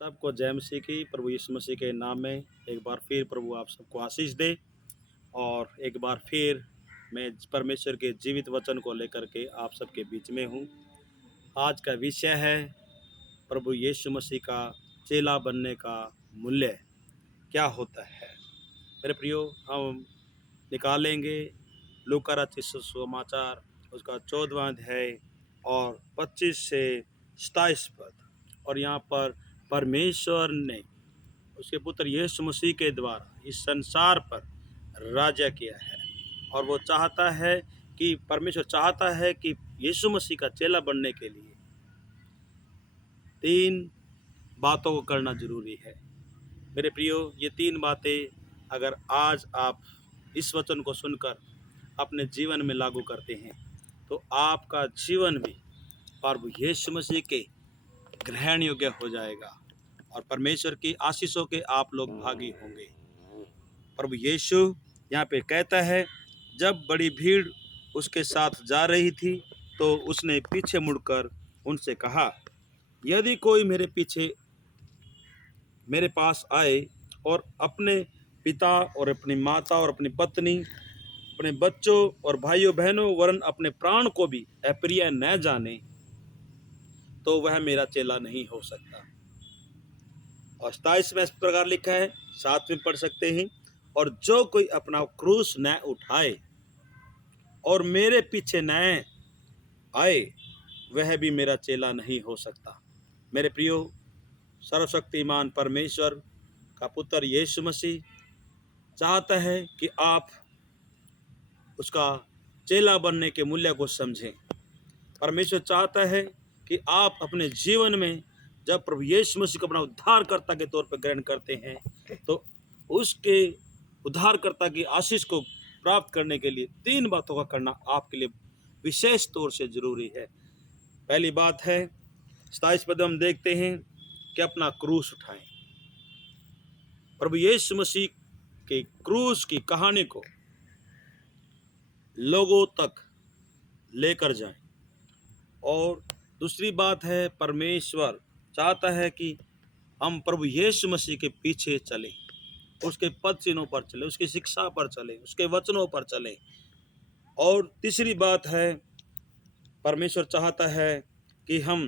सबको जय मसीह की। प्रभु यीशु मसीह के नाम में एक बार फिर प्रभु आप सबको आशीष दे। और एक बार फिर मैं परमेश्वर के जीवित वचन को लेकर के आप सबके बीच में हूँ। आज का विषय है प्रभु यीशु मसीह का चेला बनने का मूल्य क्या होता है। मेरे प्रियो, हम निकालेंगे लूका रचित सुसमाचार उसका 14वां अध्याय और 25 से 27 पद। और यहाँ पर परमेश्वर ने उसके पुत्र यीशु मसीह के द्वारा इस संसार पर राज्य किया है। और वो चाहता है कि परमेश्वर चाहता है कि यीशु मसीह का चेला बनने के लिए 3 बातों को करना जरूरी है। मेरे प्रियो, ये 3 बातें अगर आज आप इस वचन को सुनकर अपने जीवन में लागू करते हैं तो आपका जीवन भी प्रभु यीशु मसीह के ग्रहण योग्य हो जाएगा और परमेश्वर की आशीषों के आप लोग भागी होंगे। प्रभु यीशु यहाँ पे कहता है, जब बड़ी भीड़ उसके साथ जा रही थी तो उसने पीछे मुड़कर उनसे कहा, यदि कोई मेरे पास आए और अपने पिता और अपनी माता और अपनी पत्नी, अपने बच्चों और भाइयों बहनों वरन अपने प्राण को भी अप्रिय न जाने तो वह मेरा चेला नहीं हो सकता। और 27 में इस प्रकार लिखा है, 7 में पढ़ सकते हैं, और जो कोई अपना क्रूस न उठाए और मेरे पीछे न आए वह भी मेरा चेला नहीं हो सकता। मेरे प्रियो, सर्वशक्तिमान परमेश्वर का पुत्र यीशु मसीह चाहता है कि आप उसका चेला बनने के मूल्य को समझें। परमेश्वर चाहता है कि आप अपने जीवन में जब प्रभु यीशु मसीह को अपना उद्धारकर्ता के तौर पर ग्रहण करते हैं तो उसके उद्धारकर्ता की आशीष को प्राप्त करने के लिए 3 बातों का करना आपके लिए विशेष तौर से जरूरी है। पहली बात है, 27 पद हम देखते हैं कि अपना क्रूस उठाएं। प्रभु यीशु मसीह के क्रूस की कहानी को लोगों तक लेकर जाएं। और दूसरी बात है, परमेश्वर चाहता है कि हम प्रभु यीशु मसीह के पीछे चलें, उसके पद चिन्हों पर चलें, उसकी शिक्षा पर चलें, उसके वचनों पर चलें। और तीसरी बात है, परमेश्वर चाहता है कि हम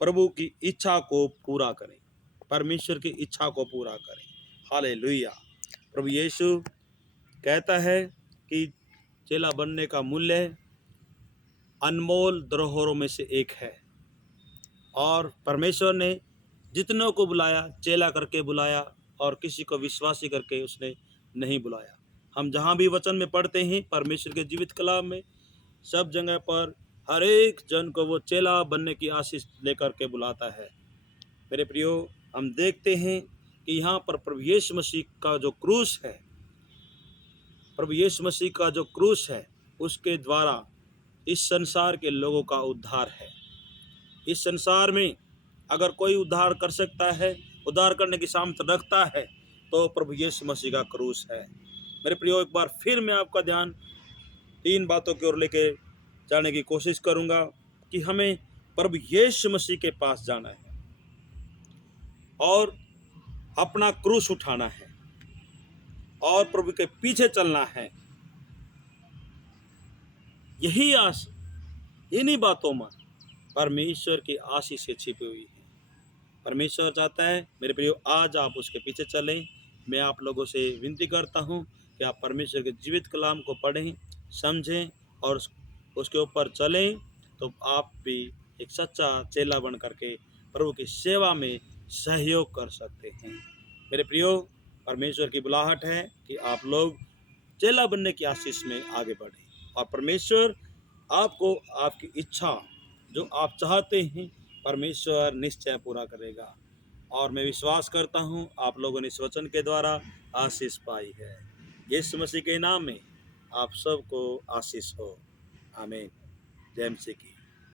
प्रभु की इच्छा को पूरा करें, परमेश्वर की इच्छा को पूरा करें। हालेलुया। प्रभु यीशु कहता है कि चेला बनने का मूल्य अनमोल धरोहरों में से एक है। और परमेश्वर ने जितनों को बुलाया चेला करके बुलाया और किसी को विश्वासी करके उसने नहीं बुलाया। हम जहाँ भी वचन में पढ़ते हैं परमेश्वर के जीवित कलाम में सब जगह पर हर एक जन को वो चेला बनने की आशीष लेकर के बुलाता है। मेरे प्रियो, हम देखते हैं कि यहाँ पर प्रभु यीशु मसीह का जो क्रूस है, प्रभु यीशु मसीह का जो क्रूस है उसके द्वारा इस संसार के लोगों का उद्धार है। इस संसार में अगर कोई उद्धार कर सकता है, उद्धार करने की सामर्थ्य रखता है तो प्रभु यीशु मसीह का क्रूस है। मेरे प्रियो, एक बार फिर मैं आपका ध्यान 3 बातों की ओर लेके जाने की कोशिश करूंगा कि हमें प्रभु यीशु मसीह के पास जाना है और अपना क्रूस उठाना है और प्रभु के पीछे चलना है। यही आस इन्हीं बातों में परमेश्वर की आशीष से छिपी हुई है। परमेश्वर चाहता है मेरे प्रियो, आज आप उसके पीछे चलें। मैं आप लोगों से विनती करता हूं कि आप परमेश्वर के जीवित कलाम को पढ़ें, समझें और उसके ऊपर चलें, तो आप भी एक सच्चा चेला बन करके प्रभु की सेवा में सहयोग कर सकते हैं। मेरे प्रियो, परमेश्वर की बुलाहट है कि आप लोग चेला बनने की आशीष में आगे बढ़ें और परमेश्वर आपको आपकी इच्छा जो आप चाहते हैं परमेश्वर निश्चय पूरा करेगा। और मैं विश्वास करता हूं आप लोगों ने इस वचन के द्वारा आशीष पाई है। यीशु मसीह के नाम में आप सबको आशीष हो। आमीन। जय मसीह की।